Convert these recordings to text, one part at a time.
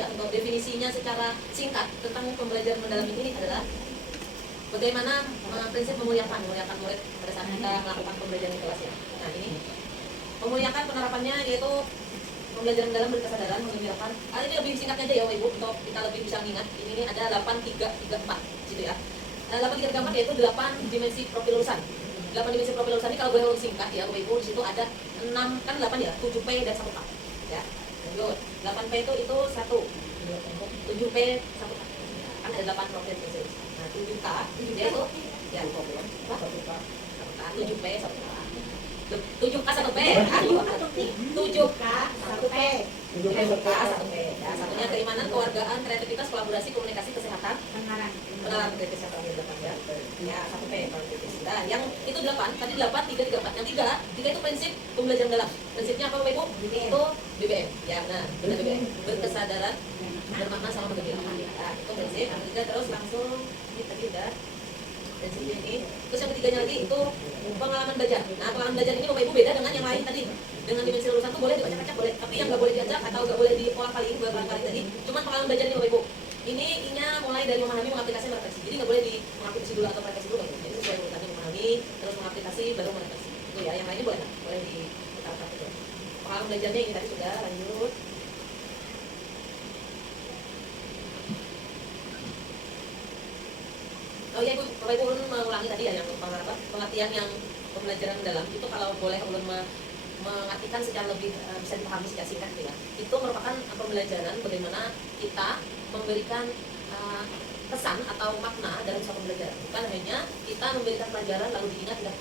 ya, untuk definisinya secara singkat tentang pembelajaran mendalam ini adalah bagaimana prinsip memuliakan murid pada saat kita melakukan pembelajaran di kelas ya. Nah ini memuliakan penerapannya yaitu pembelajaran mendalam berkesadaran mengembirakan. Ini lebih singkatnya aja ya Ibu untuk kita lebih bisa mengingat. Ini ada 8334 gitu ya. Nah 8334 yaitu 8 dimensi profil lulusan. 8 dimensi profil lulusan ini kalau boleh singkat ya Ibu, di situ ada 6 kan 8 ya, 7P dan 1K ya. Lanjut. 8P itu 1, 7P 1K. Kan ada 8 profil lulusan. Nah 7K yaitu ya 7P 1K. 7K 1P. 7K 1P. 7K 1P. Ya, satunya keimanan, kewargaan, kreativitas, kolaborasi, komunikasi, kesehatan, pengenalan kritis atau ya. Ya, 1P kritis. Dan yang itu 8, tadi 8, 3, 3, 4. Yang 3 itu prinsip pembelajaran dalam. Prinsipnya apa Bapak Ibu? Itu BBM. Ya, benar. Benar BBM. Berkesadaran, bermakna sama bergembira. Ya, itu prinsip. Yang 3 terus langsung ini tadi udah prinsipnya ini. Terus yang ketiganya lagi itu pengalaman belajar. Nah, pengalaman belajar ini Bapak Ibu beda dengan yang lain tadi. Dengan dimensi lulusan tuh boleh diacak-acak boleh, tapi yang nggak boleh diacak atau nggak boleh diolah-kaliin beberapa kali tadi. Cuman pengalaman belajar ini Bapak Ibu. Ini mulai dari memahami, mengaplikasi, merefleksi. Jadi nggak boleh di mengaplikasi dulu atau merefleksi dulu. Jadi sesuai urutannya memahami, terus mengaplikasi, baru merefleksi. Itu ya, yang lainnya boleh nggak? Boleh diputar-putar dulu. Pengalaman belajarnya ini tadi sudah lanjut. Oh iya Ibu, Bapak Ibu ulun mengulangi tadi ya yang pengertian yang pembelajaran mendalam itu kalau boleh ulun mengartikan secara lebih bisa dipahami secara singkat gitu ya. Itu merupakan pembelajaran bagaimana kita memberikan pesan atau makna dalam suatu pembelajaran. Bukan hanya kita memberikan pelajaran lalu diingat enggak.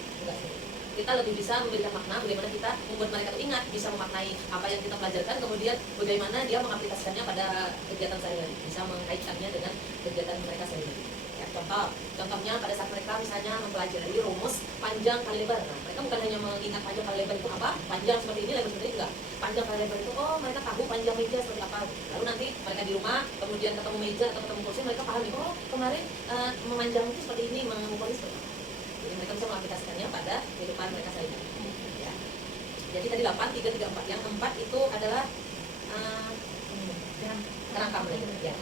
Kita lebih bisa memberikan makna bagaimana kita membuat mereka tuh ingat, bisa memaknai apa yang kita pelajarkan, kemudian bagaimana dia mengaplikasikannya pada kegiatan sehari-hari, bisa mengkaitkannya dengan kegiatan mereka sehari-hari. Ya, contohnya pada saat mereka misalnya mempelajari rumus panjang kali lebar. Nah, mereka bukan hanya mengingat panjang kali lebar itu apa, panjang seperti ini, lebar seperti ini, enggak. Panjang kali lebar itu, oh mereka tahu panjang meja seperti apa. Lalu nanti mereka di rumah, kemudian ketemu meja atau ketemu kursi, mereka paham, oh kemarin memanjang itu seperti ini, mengukur seperti apa. Jadi mereka bisa mengaplikasikannya pada kehidupan mereka sehari-hari. Ya. Jadi tadi 8, 3, 3, 4. Yang 4 itu adalah kerangka belajar. Ya.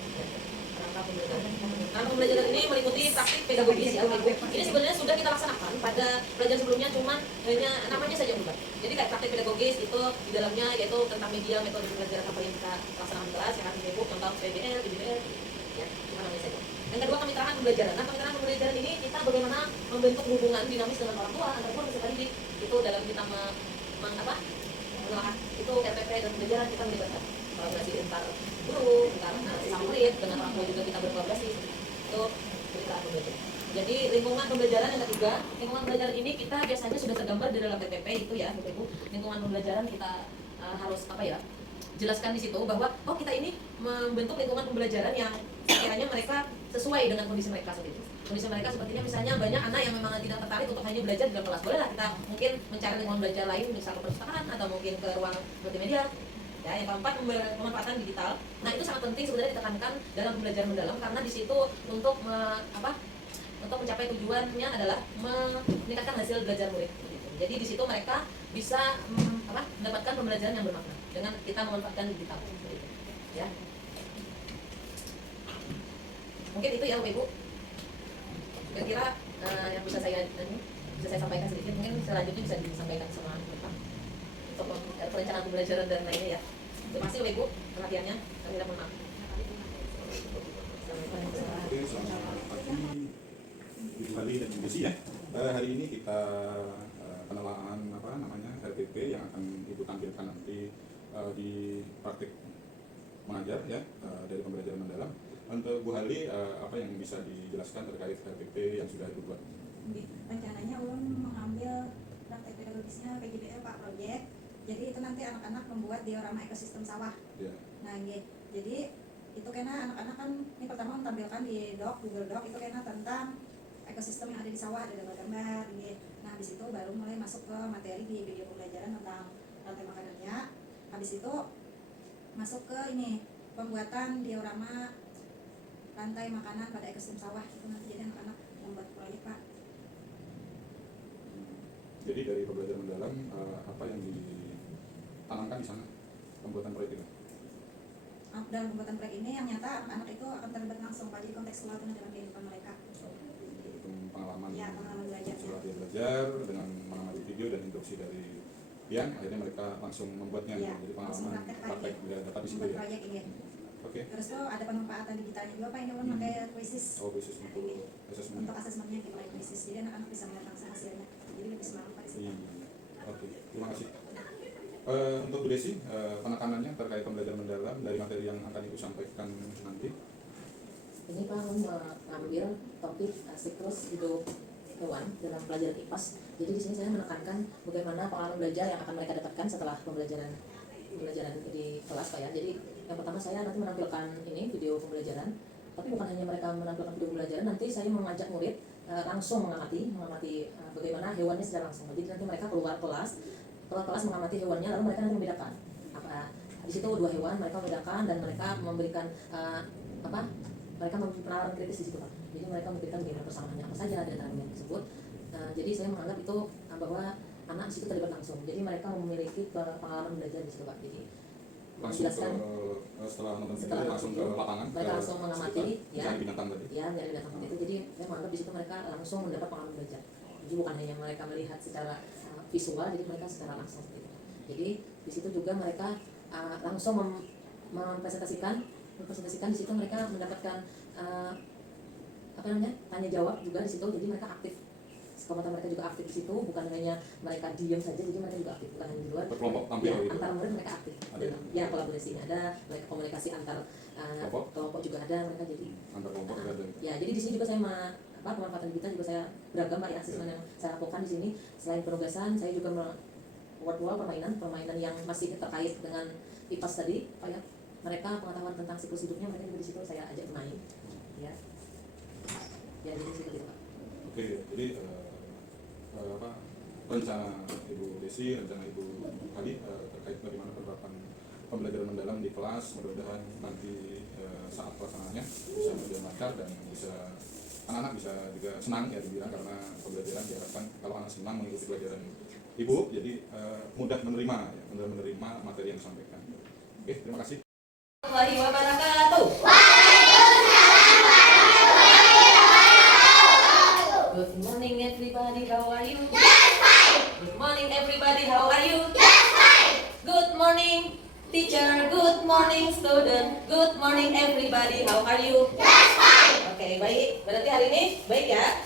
Kerangka pembelajaran ini meliputi praktik pedagogis ya, ini sebenarnya sudah kita laksanakan pada pelajaran sebelumnya, cuman hanya namanya saja berubah. Jadi kayak praktik pedagogis itu di dalamnya yaitu tentang media, metode pembelajaran apa yang kita laksanakan di kelas, yang akan Ibu contoh PBL, PBL, ya, cuma namanya saja. Yang kedua kemitraan pembelajaran. Nah, kemitraan pembelajaran ini kita bagaimana membentuk hubungan dinamis dengan orang tua antar guru peserta didik. Itu dalam kita menelaah itu RPP dan pembelajaran kita melibatkan kolaborasi antar guru, antar sama murid, dengan orang tua juga kita berkolaborasi. Itu kemitraan pembelajaran. Jadi lingkungan pembelajaran yang ketiga, lingkungan pembelajaran ini kita biasanya sudah tergambar di dalam PPP itu ya, Bapak Ibu. Lingkungan pembelajaran kita harus apa ya? Jelaskan di situ bahwa oh kita ini membentuk lingkungan pembelajaran yang sekiranya mereka sesuai dengan kondisi mereka saat itu. Kondisi mereka sepertinya misalnya banyak anak yang memang tidak tertarik untuk hanya belajar di dalam kelas. Bolehlah kita mungkin mencari lingkungan belajar lain, misalnya perpustakaan atau mungkin ke ruang multimedia. Ya, yang keempat pemanfaatan digital. Nah itu sangat penting sebenarnya ditekankan dalam pembelajaran mendalam karena di situ untuk untuk mencapai tujuannya adalah meningkatkan hasil belajar murid. Jadi di situ mereka bisa mendapatkan pembelajaran yang bermakna dengan kita memanfaatkan digital. Ya. Mungkin itu ya Bapak Ibu. Kira-kira yang bisa saya sampaikan sedikit. Mungkin selanjutnya bisa disampaikan sama Bapak untuk perencanaan pembelajaran dan lainnya ya. Terima kasih Bapak Ibu perhatiannya. Kami mohon maaf. Ibu Hali dan Ibu Desi ya. Hari ini kita penelaan RPP yang akan Ibu tampilkan nanti di praktik mengajar ya dari pembelajaran mendalam. Untuk Bu Hali apa yang bisa dijelaskan terkait RPP yang sudah Ibu buat? Rencananya ulun mengambil praktek pedagogisnya PGBL Pak Project. Jadi itu nanti anak-anak membuat diorama ekosistem sawah. Ya. Nah, jadi itu karena anak-anak kan ini pertama menampilkan di Google Doc itu karena tentang ekosistem yang ada di sawah, ada gambar-gambar gitu. Nah, habis itu baru mulai masuk ke materi di video pembelajaran tentang rantai makanannya. Habis itu masuk ke ini pembuatan diorama rantai makanan pada ekosistem sawah itu nanti jadi anak-anak membuat proyek Pak. Jadi dari pembelajaran mendalam apa yang ditanamkan di sana pembuatan proyek itu? dalam pembuatan proyek ini yang nyata anak-anak itu akan terlibat langsung pada kontekstual dalam kehidupan mereka. Itu pengalaman Ya, pengalaman belajar. setelah dia belajar dengan mengamati video dan instruksi dari Pian, akhirnya mereka langsung membuatnya. Ya, jadi langsung pengalaman praktek dia dapat di situ membuat ya. proyek ini. Oke. Terus tuh ada pemanfaatan digitalnya juga Pak, ini kan pakai Quizzes Oh, khusus untuk asesmen. untuk asesmennya di pakai Quizzes. Jadi anak-anak bisa melihat langsung hasilnya. Jadi lebih semangat Pak di situ. Iya. Oke, terima kasih. Untuk Bu Desi, penekanannya terkait pembelajaran mendalam dari materi yang akan Ibu sampaikan nanti. Ini Pak mengambil topik siklus hidup hewan dalam pelajaran IPAS. Jadi di sini saya menekankan bagaimana pengalaman belajar yang akan mereka dapatkan setelah pembelajaran di kelas Pak ya. Jadi yang pertama saya nanti menampilkan ini video pembelajaran, tapi bukan hanya mereka menampilkan video pembelajaran, nanti saya mengajak murid langsung mengamati bagaimana hewannya secara langsung. Jadi nanti mereka keluar kelas mengamati hewannya, lalu mereka nanti membedakan apa di situ 2 hewan, mereka membedakan dan mereka memberikan mereka penalaran kritis di situ Pak. Jadi mereka memberikan bagaimana persamaannya apa saja dari antara hewan tersebut. Jadi saya menganggap itu bahwa anak di situ terlibat langsung. Jadi mereka memiliki pengalaman belajar di situ Pak. Jadi Langsung setelah nonton video langsung ke lapangan. mereka langsung mengamati mencari binatang tadi. Ya, mencari binatang tadi itu. Jadi saya menganggap di situ mereka langsung mendapat pengalaman belajar. Jadi bukan hanya mereka melihat secara visual, jadi mereka secara langsung seperti itu. Jadi di situ juga mereka langsung mempresentasikan di situ mereka mendapatkan tanya jawab juga di situ. Jadi mereka aktif. Komputer mereka juga aktif di situ, bukan hanya mereka diam saja, jadi mereka juga aktif, bukan hanya di luar. Berkelompok tampil Ya, gitu. antar murid mereka aktif. Ada ya? Ya, kolaborasinya ada, mereka komunikasi antar kelompok juga ada, mereka jadi Antar kelompok juga ada. ya, jadi di sini juga saya pemanfaatan digital juga saya beragam Pak ya, asesmen yang saya lakukan di sini. Selain penugasan, saya juga wall permainan yang masih terkait dengan IPAS tadi Pak ya. Mereka pengetahuan tentang siklus hidupnya mereka juga di situ saya ajak bermain. Ya. Ya, jadi seperti itu Pak. Oke, jadi rencana Ibu Desi, rencana Ibu Hadi terkait bagaimana penerapan pembelajaran mendalam di kelas, mudah-mudahan nanti saat pelaksanaannya bisa berjalan lancar dan bisa anak-anak bisa juga senang ya dibilang, karena pembelajaran diharapkan kalau anak senang mengikuti pelajaran Ibu, jadi mudah menerima materi yang disampaikan. Oke, terima kasih. Warahmatullahi wabarakatuh. Good morning everybody, how are you? Good morning everybody, how are you? Good morning teacher, good morning student, good morning everybody, how are you? Oke, baik. Berarti hari ini baik ya?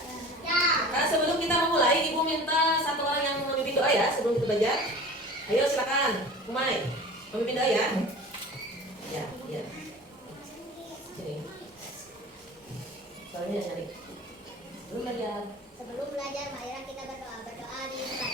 Nah, sebelum kita memulai, Ibu minta satu orang yang memimpin doa ya sebelum kita belajar. Ayo silakan, Umay, memimpin doa ya. Ya. Sini. Soalnya cari. Sebelum belajar, marilah kita berdoa di tempat.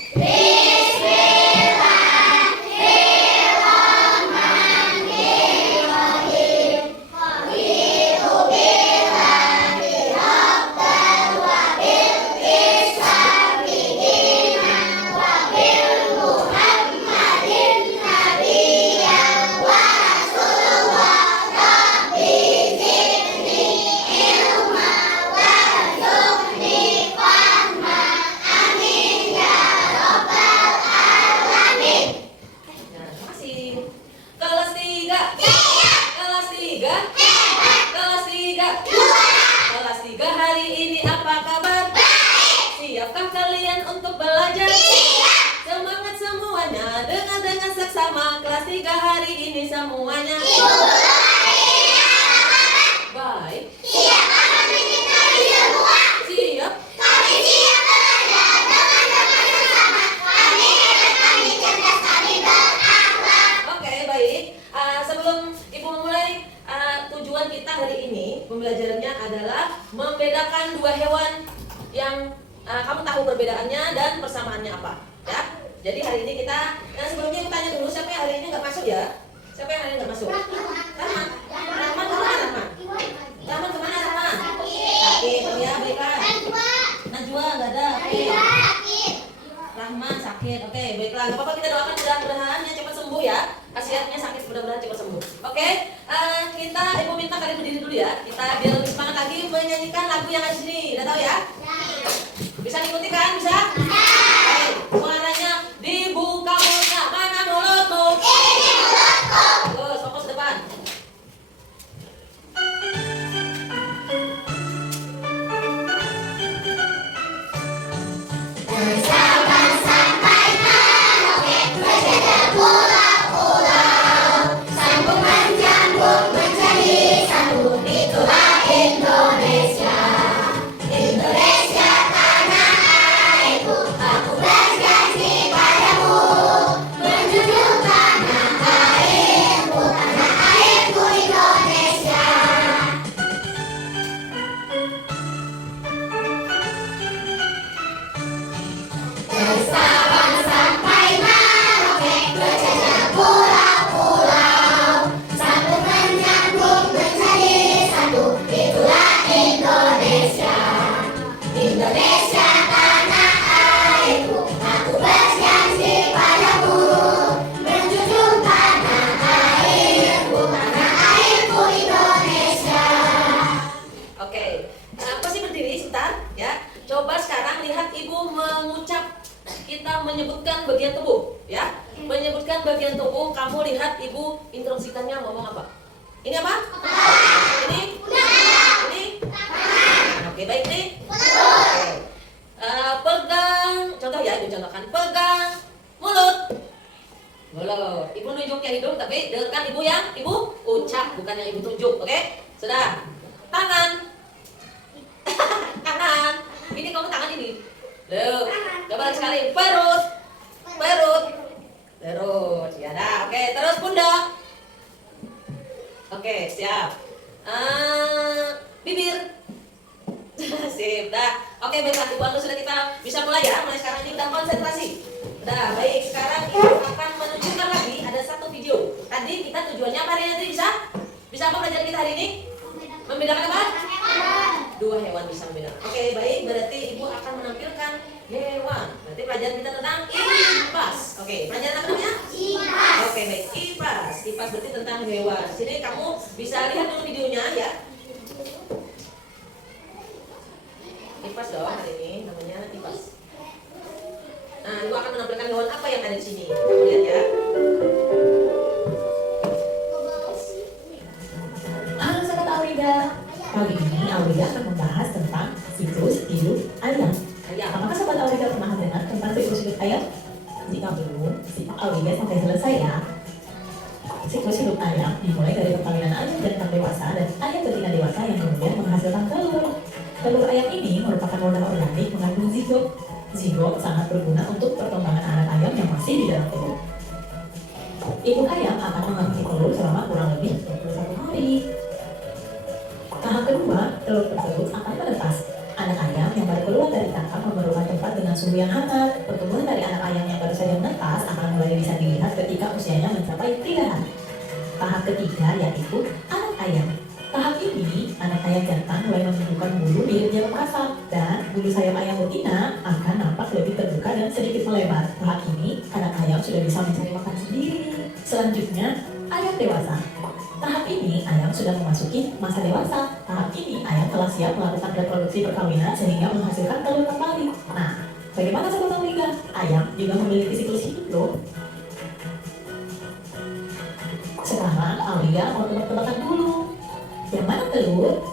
Nah, makasih. Kelas 3. Kelas 3. Kelas 3. Kelas 3 hari ini apa kabar? Siapkah kalian untuk belajar? Semangat semuanya, dengan seksama. Kelas 3 hari ini semuanya. Baik. Siap. Oke, baik. Sebelum Ibu memulai, tujuan kita hari ini pembelajarannya adalah membedakan 2 hewan yang kamu tahu perbedaannya dan persamaannya apa, ya. Jadi hari ini kita, sebelumnya Ibu tanya dulu siapa yang hari ini nggak masuk ya? Siapa yang hari ini nggak masuk? Rahman kemana? Sakit, ya baiklah. Najwa nggak ada. Oke. Rahman sakit, oke baiklah, nggak apa-apa, kita doakan mudah-mudahan ya cepat sembuh ya. Kasihannya sakit, mudah-mudahan cepat sembuh. Oke, Ibu minta kalian berdiri dulu ya. Kita biar lebih semangat lagi menyanyikan lagu yang ada di sini. Udah tahu ya? Bisa diikuti kan? Bisa? Oke, suaranya dibuka mulutnya. Mana mulutmu? Bagus, fokus depan. kita menyebutkan bagian tubuh, ya. Menyebutkan bagian tubuh, kamu lihat ibu instruksikannya ngomong apa? Ini apa? Ini? Ini? Oke, baik nih. Oke. Pegang, contoh ya, ibu contohkan. Pegang mulut. Mulut. Ibu nunjuknya hidung, tapi dengarkan ibu yang ibu ucap, bukan yang ibu tunjuk. Oke? Sudah. Tangan. Tangan. Ini kamu tangan ini. Loh. Coba lagi sekali. Perut. Perut. Perut. Ya dah. Oke, terus pundak. Oke, siap. Bibir. Sip, dah. Oke, baiklah, ibu anu sudah kita bisa mulai ya. Mulai sekarang ini kita konsentrasi. Dah, baik. Sekarang ibu akan menunjukkan lagi ada satu video. Tadi kita tujuannya apa hari ini bisa? Bisa apa pelajaran kita hari ini? Membedakan apa? Dua hewan bisa membedakan. Oke, baik. Berarti ibu akan menampilkan hewan. Berarti pelajaran kita tentang IPAS. Oke, pelajaran apa namanya? IPAS. Oke, baik. IPAS. IPAS berarti tentang hewan. Sini kamu bisa lihat dulu videonya ya. IPAS dong hari ini, namanya IPAS. Nah, ibu akan menampilkan hewan apa yang ada di sini. Kamu lihat ya. Halo sahabat Aurida. Kali ini Aurida akan membahas tentang siklus hidup ayam. Ayam. Apakah sahabat Aurida pernah dengar tentang siklus hidup ayam? Jika belum, simak Aurida sampai selesai ya. Siklus hidup ayam dimulai dari perkawinan ayam jantan dewasa dan ayam betina dewasa yang kemudian menghasilkan telur. Telur ayam ini merupakan modal organik mengandung zigot. Zigot sangat berguna untuk perkembangan anak ayam yang masih di dalam telur. Ibu ayam akan mengandung telur selama kurang lebih 21 hari. Tahap kedua, telur tersebut akan menetas. Anak ayam yang baru keluar dari tangkap memerlukan tempat dengan suhu yang hangat. Pertumbuhan dari anak ayam yang baru saja menetas akan mulai bisa dilihat ketika usianya mencapai 3 hari. Tahap ketiga yaitu anak ayam. Tahap ini, anak ayam jantan mulai menunjukkan bulu miripnya lepasan dan bulu sayap ayam betina akan nampak lebih terbuka dan sedikit melebar. Tahap ini, anak ayam sudah bisa mencari makan sendiri. Selanjutnya, ayam dewasa. Tahap ini, ayam sudah memasuki masa dewasa. Tahap ini, ayam telah siap melakukan reproduksi perkawinan sehingga menghasilkan telur kembali. Nah, bagaimana sahabat Aurida? Ayam juga memiliki siklus hidup loh. Sekarang Aurida mau tebak-tebakan dulu. Yang mana telur?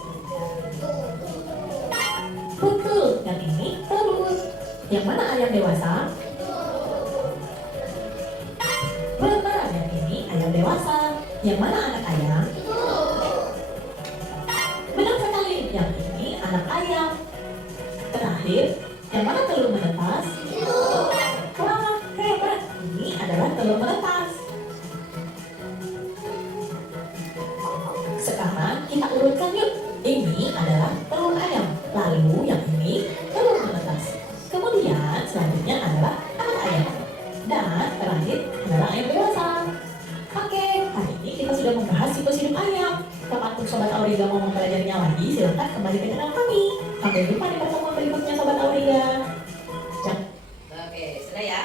Betul, yang ini telur. Yang mana ayam dewasa? Benar, yang ini ayam dewasa. Yang mana anak ayam? Benar sekali, yang ini anak ayam. Terakhir, yang mana telur menetas? Wah, hebat. Ini adalah telur menetas. Sekarang kita urutkan yuk. Ini adalah telur ayam. Lalu yang ini telur menetas. Kemudian selanjutnya adalah anak ayam. Dan terakhir adalah ayam dewasa. Oke, hari ini kita sudah membahas siklus hidup ayam. Kapanpun Sobat Aurida mau mempelajarinya lagi, silahkan kembali ke channel kami. Sampai jumpa di pertemuan berikutnya Sobat Aurida. Oke, sudah ya.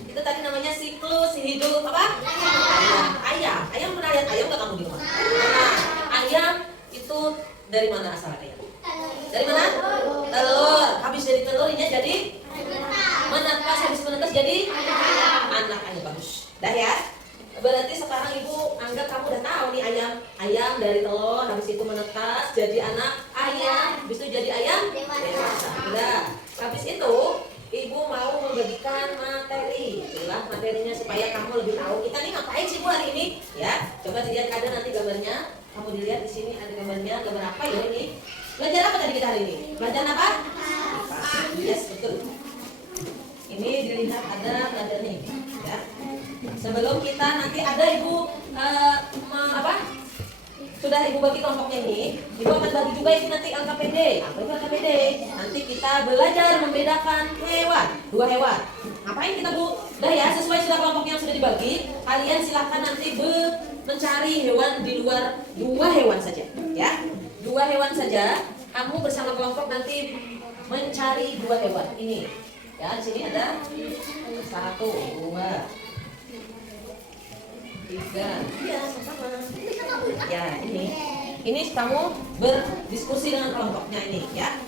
Itu tadi namanya siklus hidup apa? Ayam. Ayam. Ayam pernah lihat ayam nggak kamu di rumah? Nah, ayam itu dari mana asal ayam? Dari mana? Telur. Habis dari telur ini jadi menetas. Habis menetas jadi anak ayam. Bagus. Dah ya. Berarti sekarang ibu anggap kamu udah tahu nih ayam. Ayam dari telur, habis itu menetas jadi anak ayam, habis itu jadi ayam dewasa. Udah. Habis itu ibu mau membagikan materi. Itulah materinya supaya kamu lebih tahu kita nih ngapain sih bu hari ini. Ya, coba dilihat ada nanti gambarnya. Kamu dilihat di sini ada gambarnya. Gambar apa ya ini? Belajar apa tadi kita hari ini? Belajar apa? Yes, betul. Ini dilihat ada pelajaran ini. Ya. Sebelum kita nanti ada ibu apa? Sudah ibu bagi kelompoknya ini, ibu akan bagi juga ini nanti LKPD. Apa itu LKPD? Nanti kita belajar membedakan hewan, dua hewan. Ngapain kita bu? Udah ya, sesuai sudah kelompoknya yang sudah dibagi. Kalian silahkan nanti mencari hewan di luar dua hewan saja, ya. Dua hewan saja. Kamu bersama kelompok nanti mencari dua hewan ini. Ya, di sini ada 1, 2, 3. Iya, sama-sama. Ya, ini kamu berdiskusi dengan kelompoknya ini, ya.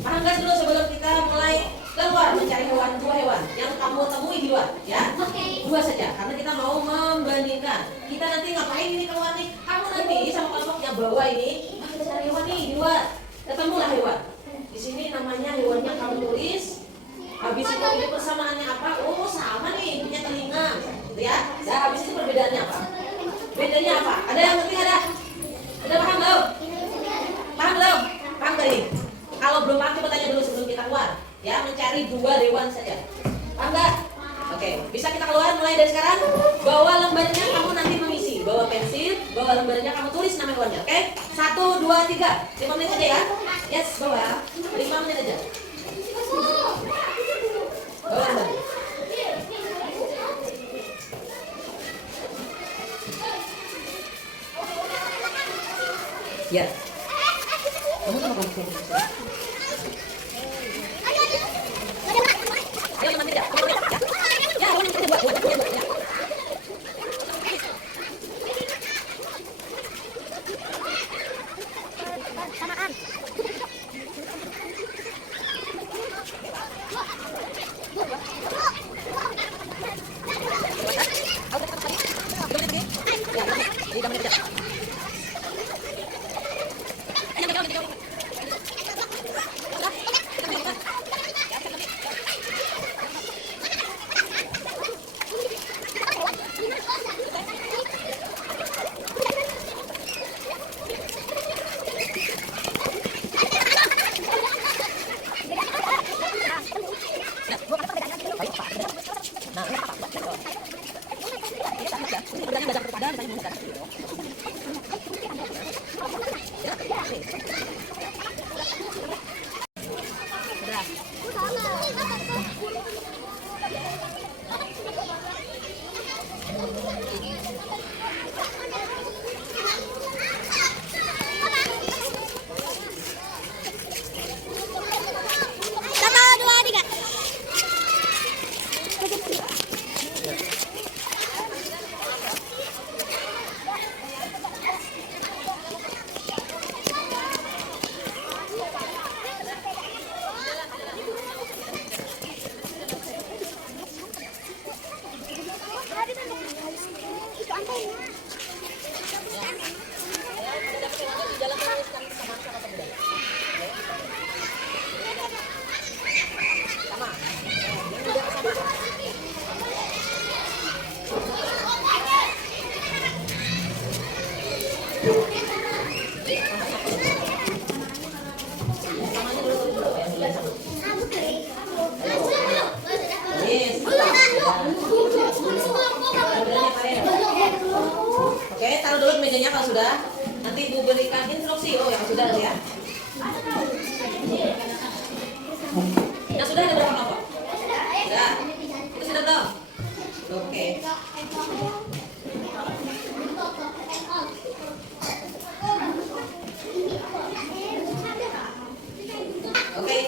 Paham guys dulu sebelum kita mulai keluar mencari hewan, 2 hewan yang kamu temui di luar, ya. 2 saja, karena kita mau membandingkan. Kita nanti ngapain ini keluar nih? Kamu nanti sama kelompok yang bawa ini, kita cari hewan nih di luar. Ketemulah hewan. Di sini namanya hewannya kamu tulis. Habis itu ini persamaannya apa? Oh sama nih, punya telinga, gitu ya. Nah habis itu perbedaannya apa? Bedanya apa? Ada yang ngerti ada? Udah paham belum? Paham belum? Paham gak ini? Kalau belum paham coba tanya dulu sebelum kita keluar. Ya, mencari 2 hewan saja. Paham gak? Oke, bisa kita keluar mulai dari sekarang. Bawa lembarnya, kamu nanti mengisi. Bawa pensil, bawa lembarnya, kamu tulis nama hewannya. Oke? 1, 2, 3. 5 menit aja ya. Yes, bawa. 5 menit aja. Bawa lembar. Ya. Kamu sama kamu sini. Ya, 5 menit ya. Ya, 5 menit buat. Ya. Oke, taruh dulu mejanya kalau sudah. Nanti Ibu berikan instruksi. Oh, yang sudah ya. Yang sudah ada berapa kelompok? Sudah. Itu sudah belum? Oke. Oke.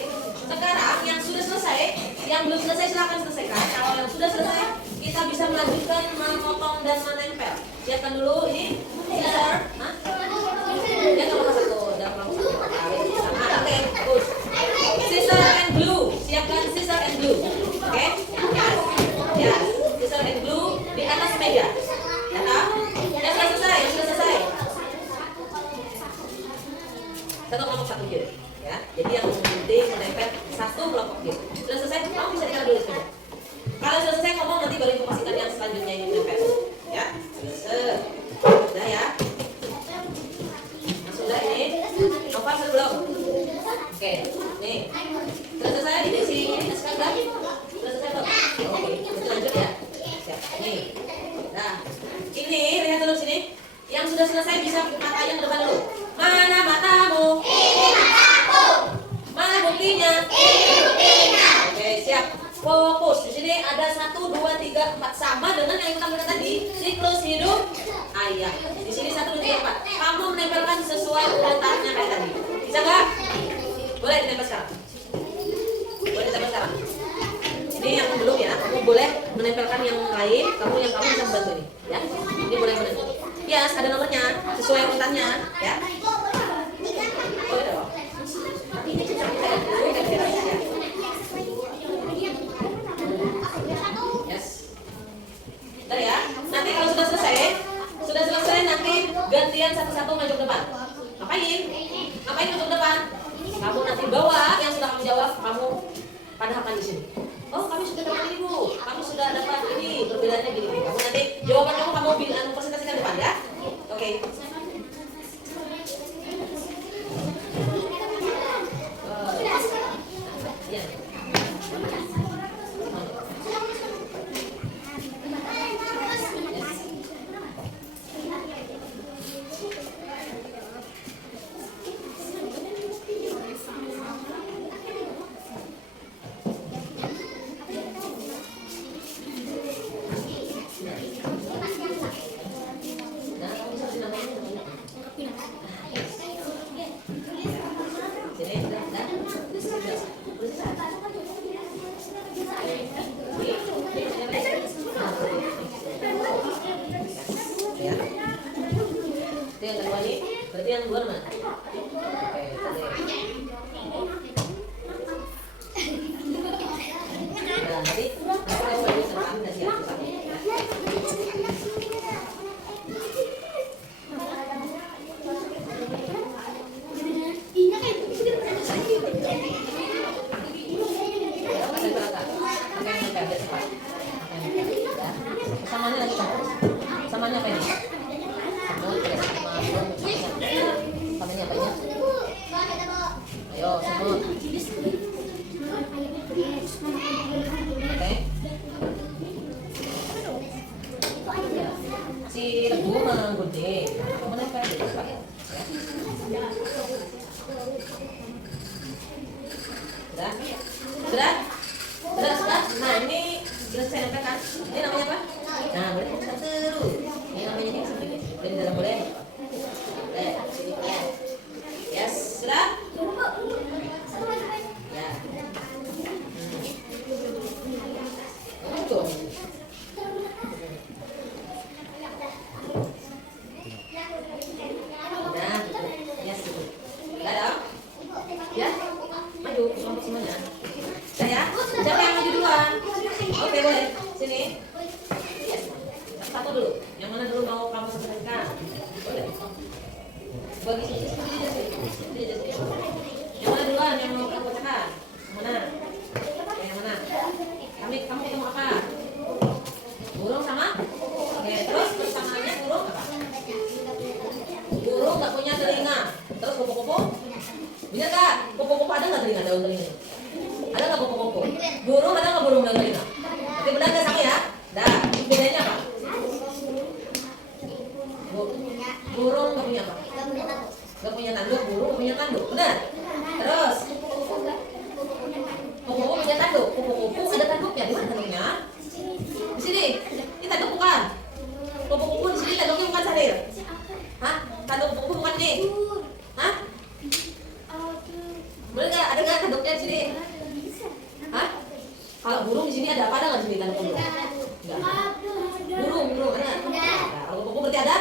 Sekarang yang sudah selesai, yang belum selesai silakan selesaikan. Kalau yang sudah selesai, kita bisa melanjutkan memotong dan menempel. Siapkan dulu ini. Scissor. Hah? Ya kelompok 1 dan kelompok 1. Oke, bagus. Scissor and glue. Siapkan scissor and glue. Oke? Yes. Yes. Scissor and glue di atas meja. Ya kan? Yang sudah selesai, yang sudah selesai. Satu kelompok 1 gitu. Ya. Jadi yang penting menempel 1 kelompok gitu. Sudah selesai, kamu bisa ditaruh dulu saja. Kalau sudah selesai ngomong nanti baru informasikan yang selanjutnya ini menempel. Ya. Sudah ya. Yang sudah ini. Nova sudah belum? Oke. Nih. Sudah selesai ini si ini sekarang. Sudah selesai belum? Oke. Kita lanjut ya. Siap. Nih. Nah. Ini lihat dulu sini. Yang sudah selesai bisa mata yang depan dulu. Mana matamu? Ini mataku. Mana buktinya? Ini buktinya. Oke, siap. Fokus. Di sini ada 1, 2, 3, 4 sama dengan yang kita lihat tadi. Siklus hidup ayam. Di sini 1, 2, 3, 4. Kamu menempelkan sesuai urutannya kayak tadi. Bisa nggak? Boleh ditempel sekarang. Boleh ditempel sekarang. Ini yang belum ya. Kamu boleh menempelkan yang lain. Kamu bisa membantu ini. Ya. Ini boleh menempel. Yes, ada nomornya sesuai urutannya. Ya. Boleh dong. Tapi ini kita lihat dulu. depan. Ngapain? Ngapain masuk ke depan? Kamu nanti bawa yang sudah kamu jawab, kamu padahkan di sini. Oh, kami sudah dapat ini Bu, kami sudah dapat ini, perbedaannya gini. Kamu nanti jawaban kamu bilang presentasikan depan ya. Oke. Ya. Nah, kamu bisa kasih namanya. Sini, dah. Ya. Itu yang kedua nih, berarti yang dua mana? Oke, tadi. Nah, nanti aku mau bagi sama dan siap sama. Samanya lagi kan? Samanya apa ini? Samanya apa ini? Ayo, semut. Oke. Si Regu menggunting. Kamu nempel di depan. Sudah? Sudah? Sudah? Nah, ini sudah saya nempelkan. Ini namanya apa? Nah, boleh kita terus. Ini namanya ini seperti ini. Boleh di dalam boleh. Sini boleh. Yes, sudah? Ya. Tuh. Nah, yes, gitu. Udah dong? Ya? Maju, kelompok semuanya. Udah ya? Siapa yang maju duluan? Oke, boleh. Sini. Yes. Satu dulu. Yang mana dulu mau kamu selesaikan? Boleh. Bagi sini. Yang mana duluan yang mau kamu bacakan? Mana? Yang mana? Kamu ketemu apa? Burung sama? Oke, terus persamaannya burung apa? Burung nggak punya telinga. Terus kupu-kupu? Bisa nggak? Kupu-kupu ada nggak telinga, daun telinga? Ada nggak kupu-kupu? Burung ada nggak burung daun telinga? Oke, benar nggak sama ya? Dah, bedanya apa? Burung nggak punya apa? Nggak punya tanduk, burung nggak punya tanduk. Benar? Terus? Kupu-kupu punya tanduk. Kupu-kupu ada tanduknya. Di mana tanduknya? Di sini. Ini tanduk bukan? Kupu-kupu di sini tanduknya bukan Sadir. Hah? Tanduk kupu-kupu bukan ini? Hah? Boleh nggak? Ada nggak tanduknya di sini? Hah? Kalau burung di sini ada apa? Ada nggak di sini tanduk burung? Nggak. Burung ada. Nah, kalau kupu-kupu berarti ada?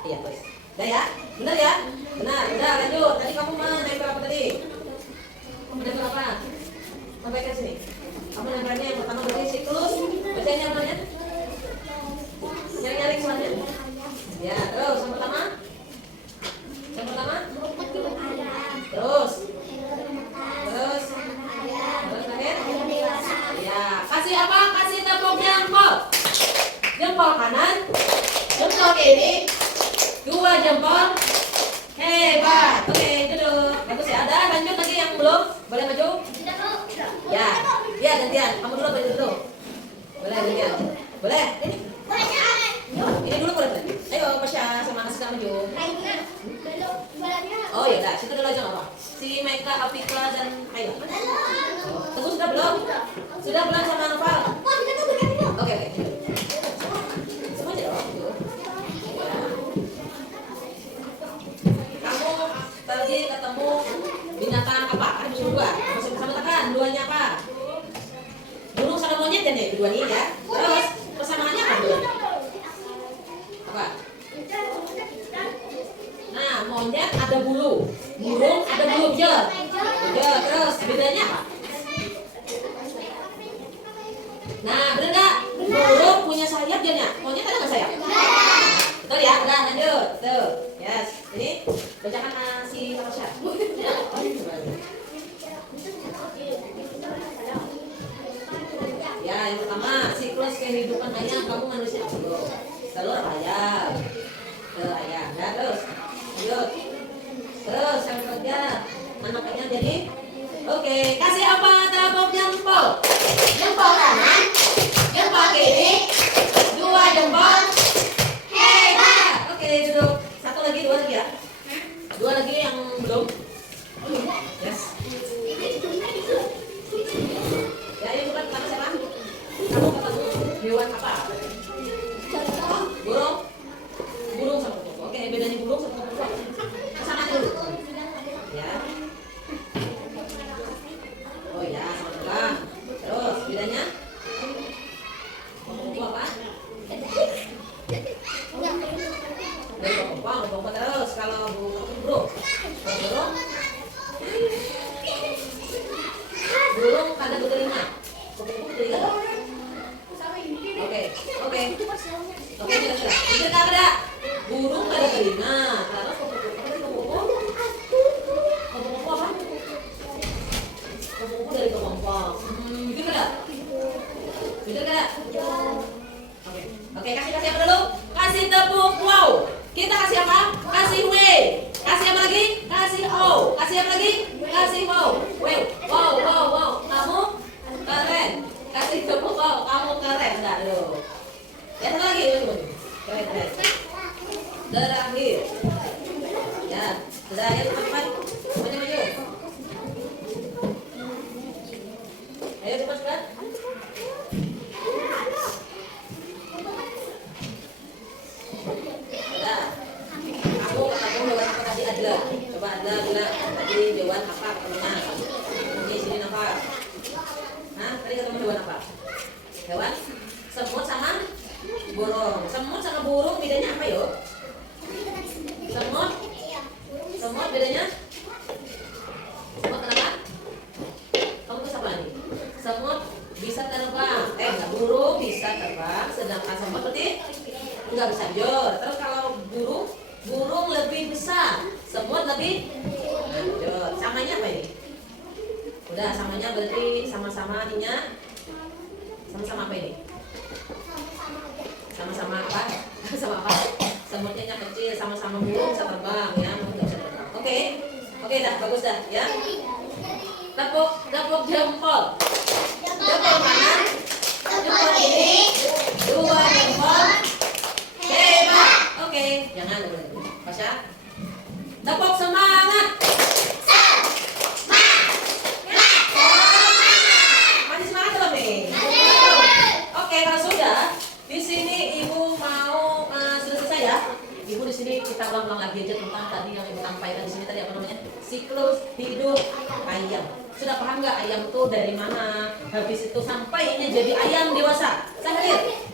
Iya, terus. Udah ya? Benar ya? Benar. Udah lanjut. Tadi kamu nempel apa tadi? Nempel apa? Sampaikan sini. Kamu nempelnya yang pertama berarti siklus. Bacanya namanya? Nyari-nyari soalnya. Ya, terus yang pertama? Yang pertama? Terus? Terus terakhir? Ya, kasih apa? Kasih tepuk jempol. Jempol kanan, jempol kiri, 2 jempol. Hebat. Oke, duduk. Bagus ya. Ada lanjut lagi yang belum? Boleh maju? Ya. Ya, gantian. Kamu dulu apa dulu? Boleh gantian. Boleh? Ini dulu boleh. Ayo, Pasha sama Aska maju. Oh ya udah, situ dulu aja nggak apa. Si Meka, Afika dan Ayo. Teguh sudah belum? Sudah belum sama Noval? Oke. Semua aja dong. Kamu tadi ketemu binatang apa? Ada dua. Sama tekan, duanya apa? Burung sama monyet kan ya, dua nih ya. Terus persamaannya apa duanya? Apa? Nah, monyet ada bulu, burung ada bulu jer. Ya, terus bedanya apa? Nah, bener nggak? Burung punya sayap dia, monyet ada nggak sayap? Betul ya, udah lanjut. Tuh, yes. Ini bacakan si Tasya. Ya, yang pertama siklus kehidupan ayam. Kamu manusia Allah. Telur ayam. Telur ayam. Ya, terus. Lanjut. Terus yang ketiga, mana pengen jadi? Oke, kasih apa? Tepuk jempol. Jempol kanan, jempol kiri, dua jempol. Hebat. Oke, duduk. Satu lagi, dua lagi ya. Dua lagi yang belum. Yes. Ya, ini bukan pertama siapa? Kamu ketemu hewan apa? Burung. Burung sama kupu. Oke, bedanya burung sama kupu. Sama dulu. Ya. Oh ya, sama terbang. Terus bedanya? Kupu apa? Kupu terus. Kalau burung, burung pada bertelinga. Kupu bertelinga. Oke, oke. Oke, sudah. Sudah ada. Burung pada telinga. Terus kupu-kupu apa? Kupu-kupu dari kelompok. Gitu kada? Gitu kada? Oke. Oke, kasih apa dulu? Kasih tepuk wow. Kita kasih apa? Kasih W. Kasih apa lagi? Kasih O. Kasih apa lagi? Kasih wow. Wow, wow, wow. Kamu keren. Kasih tepuk wow. Kamu keren. Udah, dulu. Ya, satu lagi. Keren, keren. Terakhir. Ya, sudah ya teman-teman. Maju. Ayo cepat. Sudah. Aku hewan apa tadi Adla? Coba Adla bilang tadi hewan apa ketemunya? Di sini apa? Hah? Tadi ketemu hewan apa? Hewan semut sama burung. Semut sama burung bedanya apa yo? Semut bedanya? Semut kenapa? Kamu tuh siapa nih? Semut bisa terbang. Burung bisa terbang. Sedangkan semut berarti nggak bisa jor. Terus kalau burung lebih besar, semut lebih lanjut. Samanya apa ini? Udah, samanya berarti sama-sama ininya. Sama-sama apa ini? Sama-sama apa? Sama apa? Semutnya kecil, sama-sama burung bisa terbang ya, nggak bisa terbang. Oke, dah bagus dah ya. Tepuk jempol. Jempol kanan, jempol kiri, dua jempol. Hebat. Oke, jangan dulu. Pasya. Tepuk semangat. Masih semangat belum nih? Oke, kalau sudah, di sini ibu mau sudah selesai ya. Ibu di sini kita ulang-ulang lagi aja tentang tadi yang ibu sampaikan di sini tadi apa namanya? Siklus hidup ayam. Sudah paham nggak ayam itu dari mana? Habis itu sampai ini jadi ayam dewasa. Saya hadir.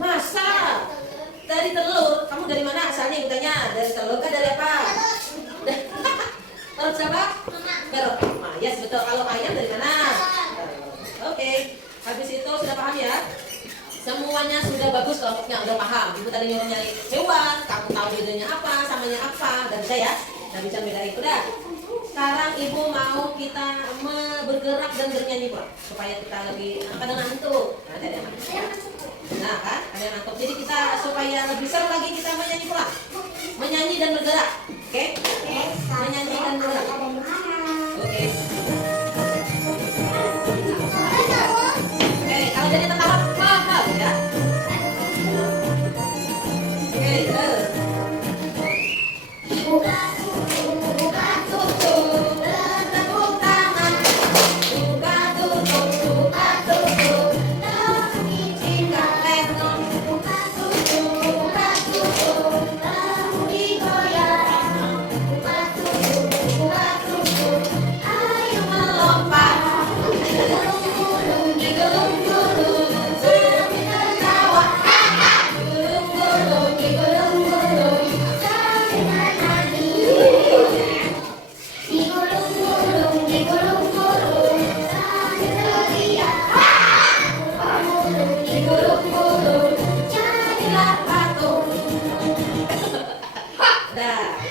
Masa? Dari telur. Kamu dari mana asalnya? Ibu tanya. Dari telur kan dari apa? Telur siapa? Telur mama. Yes, betul. Kalau ayam dari mana? Oke. Habis itu sudah paham ya? Semuanya sudah bagus kelompoknya, udah paham. Ibu tadi nyuruh nyari hewan, kamu tahu bedanya apa, samanya apa, dan bisa ya? Dan bisa bedain. Udah. Sekarang ibu mau kita bergerak dan bernyanyi Pak, supaya kita lebih kadang ngantuk. Nah, ada yang ngantuk. Nah kan, ada yang ngantuk. Jadi kita supaya lebih seru lagi kita menyanyi pula. Menyanyi dan bergerak. Oke? Menyanyi dan bergerak. Oke. Kalau jadi tertawa mahal ya. Oke, terus. Buka tutup, tepuk tangan. Buka tutup, jika lekong. Buka tutup, lalu digoyang. Buka tutup, ayo melompat.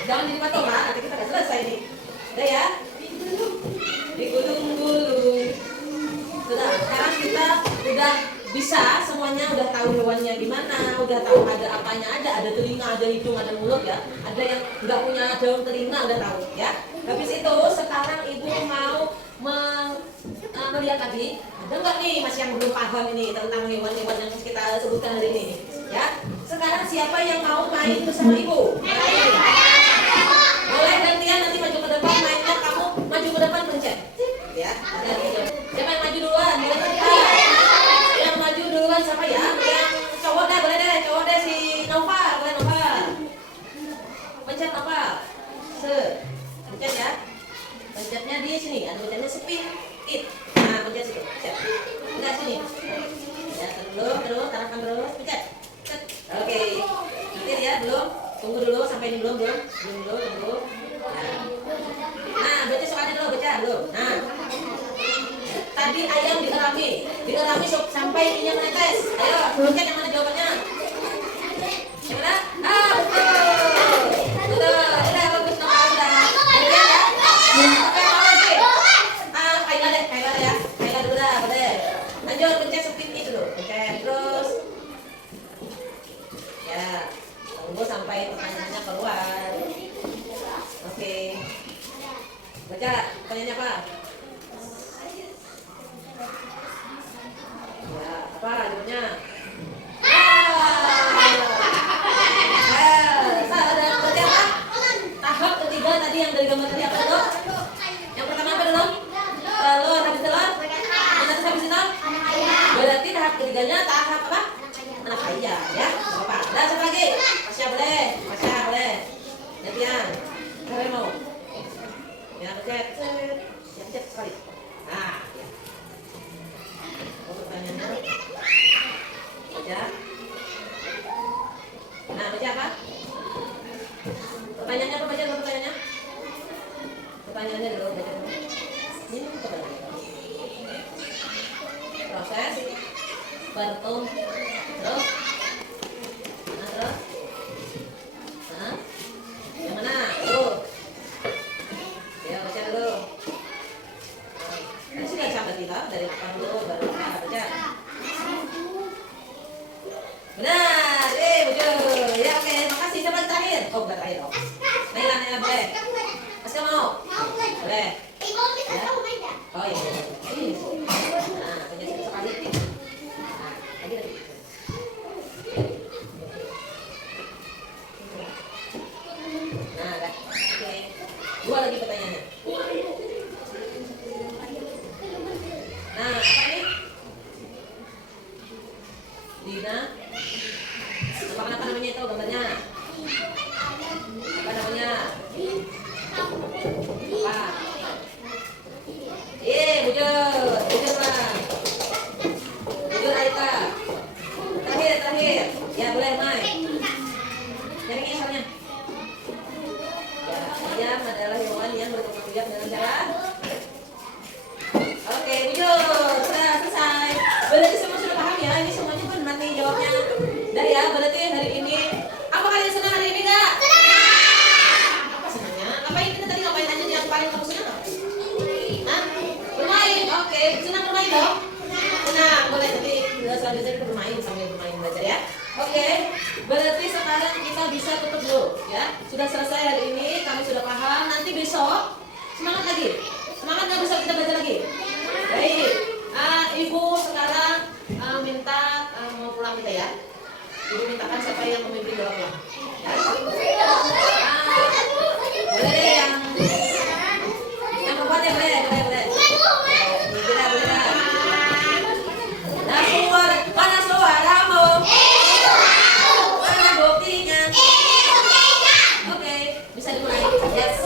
jangan dipotong Pak, nanti kita nggak selesai nih. Udah ya? Digulung-gulung. Sudah, sekarang kita udah bisa semuanya, udah tahu hewannya gimana, udah tahu ada apanya ada telinga, ada hidung, ada mulut ya. Ada yang nggak punya daun telinga udah tahu ya. Habis itu sekarang ibu mau melihat lagi, ada nggak nih masih yang belum paham ini tentang hewan-hewan yang kita sebutkan hari ini ya. Sekarang siapa yang mau main bersama ibu? Boleh gantian nanti maju ke depan mainnya, kamu maju ke depan pencet ya. Siapa yang maju duluan? Yang maju duluan siapa ya? Yang cowok deh, boleh deh, cowok deh si Nova, boleh Nova. Pencet Nova. Pencet ya. Pencetnya di sini, ada pencetnya spin it. Nah, pencet situ. Pencet. Enggak sini. Ya, terus, arahkan terus, pencet. Oke. Nanti ya, belum. Tunggu dulu sampai ini belum. Tunggu. Nah, baca soalnya dulu, baca dulu. Nah. Tadi ayam digerami sampai ininya menetes. Ayo, pencet yang mana jawabannya? Yang mana? Ah, betul. Udah bagus Nova, udah. Kemudian ya. Oke, mau lagi. Kaila deh ya. Kaila dulu dah, boleh. Lanjut, pencet spin itu dulu. Pencet terus. Ya, tunggu sampai pertanyaannya keluar. Oke. Baca, pertanyaannya apa? Ya, apa jawabnya? Ada berarti apa? Tahap ketiga tadi yang dari gambar tadi apa dong? Yang pertama apa dong? Telur, habis telur? Yang habis itu? Berarti tahap ketiganya tahap apa? Anak ayam ya? Apa? Dan satu lagi? Masya boleh. Gantian. Siapa yang mau? Ya, pencet sekali. Nah, pertanyaannya baca. Nah, baca apa? Pertanyaannya apa? Baca dulu pertanyaannya. Pertanyaannya dulu, baca dulu. Ini pertanyaannya. Proses bertumbuh terus. Nah, yang mana? Tuh. Ya, baca dulu. Ini sudah sampai kita dari 80 baru baca. Benar, betul. Ya oke, makasih. Siapa terakhir? Oh, bukan terakhir. Oh. Naila boleh. Mas kamu mau? Boleh. Ya. Oh iya. Nah, pencet sekali. Nah, lagi. Nah, dah. Oke. Dua lagi pertanyaannya. Nah, apa ini? Dina. Apa namanya itu gambarnya? Apa namanya? Apa? Bujur Bang. Bujur Aika. Terakhir. Ya boleh Mai. Yang ini soalnya. Ya, ayam adalah hewan yang berkembang biak dengan cara. Oke, bujur. Sudah selesai. Berarti semua sudah paham ya? Ini semuanya benar nih jawabnya. Dah ya, berarti hari ini. Apa kalian senang hari ini gak? Apa senangnya? Ngapain aja yang paling kamu senang? Hah? Bermain. Oke, senang bermain dong? Senang. Boleh nanti selanjutnya kita bermain sambil bermain belajar ya. Oke, berarti sekarang kita bisa tutup dulu ya. Sudah selesai hari ini, kami sudah paham. Nanti besok semangat lagi. Semangat nggak bisa kita belajar lagi? Baik. Ibu sekarang minta mau pulang kita ya. Ibu mintakan siapa yang memimpin doa pulang. Ya. Boleh deh yang perempuan ya boleh. Mana suaramu? Mana buktinya? Oke, bisa dimulai. Yes.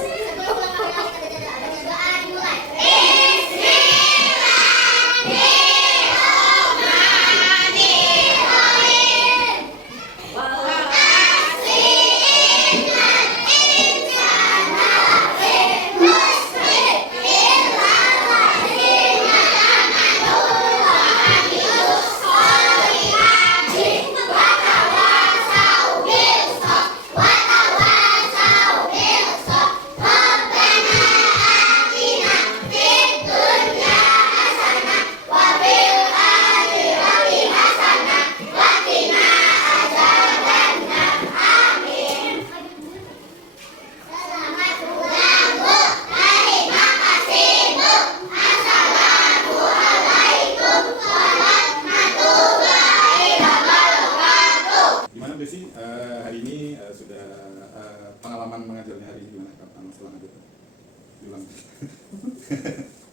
diulang.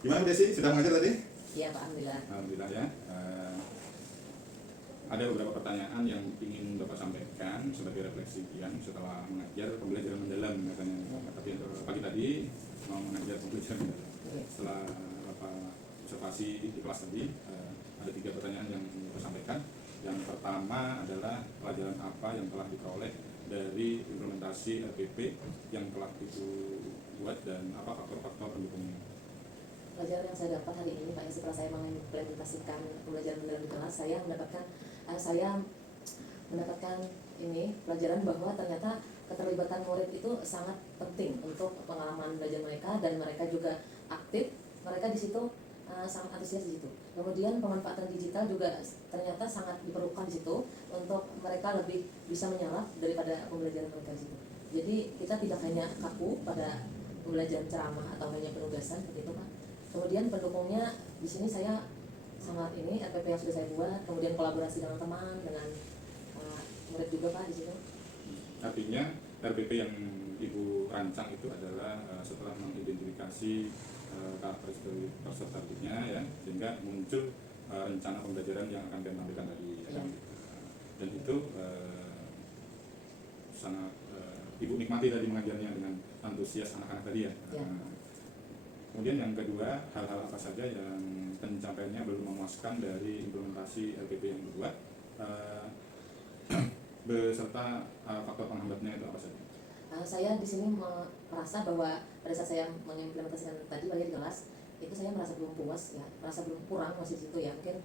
Gimana Bu Desi, sudah mengajar tadi? Iya Pak, alhamdulillah. Alhamdulillah ya. Ada beberapa pertanyaan yang ingin Bapak sampaikan sebagai refleksi yang setelah mengajar pembelajaran mendalam katanya. Tapi pagi tadi mau mengajar pembelajaran mendalam. Setelah Bapak observasi di kelas tadi, ada 3 pertanyaan yang Bapak sampaikan. Yang pertama adalah pelajaran apa yang telah diperoleh dari implementasi RPP yang telah dibuat dan apa faktor-faktor pendukungnya. Pelajaran yang saya dapat hari ini Pak, setelah saya mengimplementasikan pembelajaran mendalam di kelas, saya mendapatkan ini pelajaran bahwa ternyata keterlibatan murid itu sangat penting untuk pengalaman belajar mereka, dan mereka juga aktif, mereka di situ sangat antusias di situ. Kemudian pemanfaatan digital juga ternyata sangat diperlukan di situ untuk mereka lebih bisa menyerap daripada pembelajaran mereka di situ. Jadi kita tidak hanya kaku pada pembelajaran ceramah atau hanya penugasan seperti itu Pak. Kemudian pendukungnya di sini saya sangat ini RPP yang sudah saya buat, kemudian kolaborasi dengan teman, dengan murid juga Pak di situ. Artinya RPP yang Ibu rancang itu adalah setelah mengidentifikasi karakteristik peserta didiknya ya, sehingga muncul rencana pembelajaran yang akan ditampilkan tadi ya. Dan itu sangat Ibu nikmati tadi mengajarnya dengan antusias anak-anak tadi ya. Ya. Kemudian yang kedua, hal-hal apa saja yang pencapaiannya belum memuaskan dari implementasi LPP yang dibuat, beserta faktor penghambatnya itu apa saja? Saya di sini merasa bahwa pada saat saya mengimplementasikan tadi bagi di kelas itu saya merasa belum puas ya, merasa belum kurang masih di situ ya, mungkin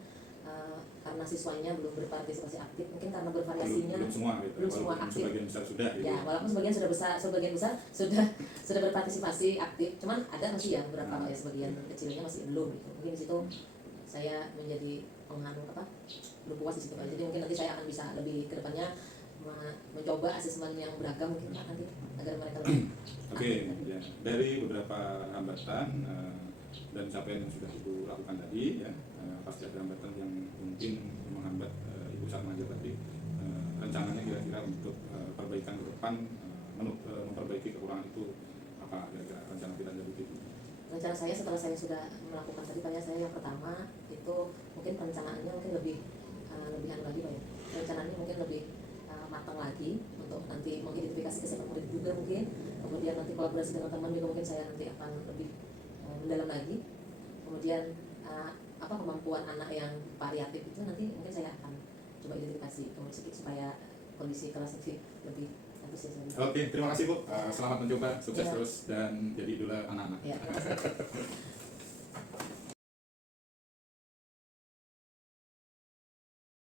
karena siswanya belum berpartisipasi aktif, mungkin karena bervariasinya belum semua gitu, belum semua walaupun aktif. sebagian besar sudah gitu. Ya, walaupun sebagian besar sudah berpartisipasi aktif, cuman ada masih ya beberapa ya, sebagian kecilnya masih belum gitu. Mungkin di situ saya menjadi belum puas di situ. Jadi mungkin nanti saya akan bisa lebih ke depannya mencoba asesmen yang beragam mungkin Pak, nanti agar mereka lebih Oke, ya. Dari beberapa hambatan dan capaian yang sudah Ibu lakukan tadi ya, pasti ada hambatan yang mungkin menghambat Ibu saat mengajar tadi. Rencananya kira-kira untuk perbaikan ke depan, memperbaiki kekurangan itu apa kira-kira rencana kita dari itu? rencana saya setelah saya sudah melakukan tadi Pak ya, saya yang pertama itu mungkin perencanaannya mungkin lebih lebihan lagi Pak ya. Rencananya mungkin lebih matang lagi untuk nanti mengidentifikasi kesiapan murid juga mungkin, kemudian nanti kolaborasi dengan teman juga mungkin saya nanti akan lebih mendalam lagi. Kemudian kemampuan anak yang variatif itu nanti mungkin saya akan coba identifikasi sedikit supaya kondisi kelas lebih antusias lagi. Oke, terima kasih Bu. Selamat mencoba, sukses Ya. terus dan jadi idola anak-anak. Ya, terima kasih.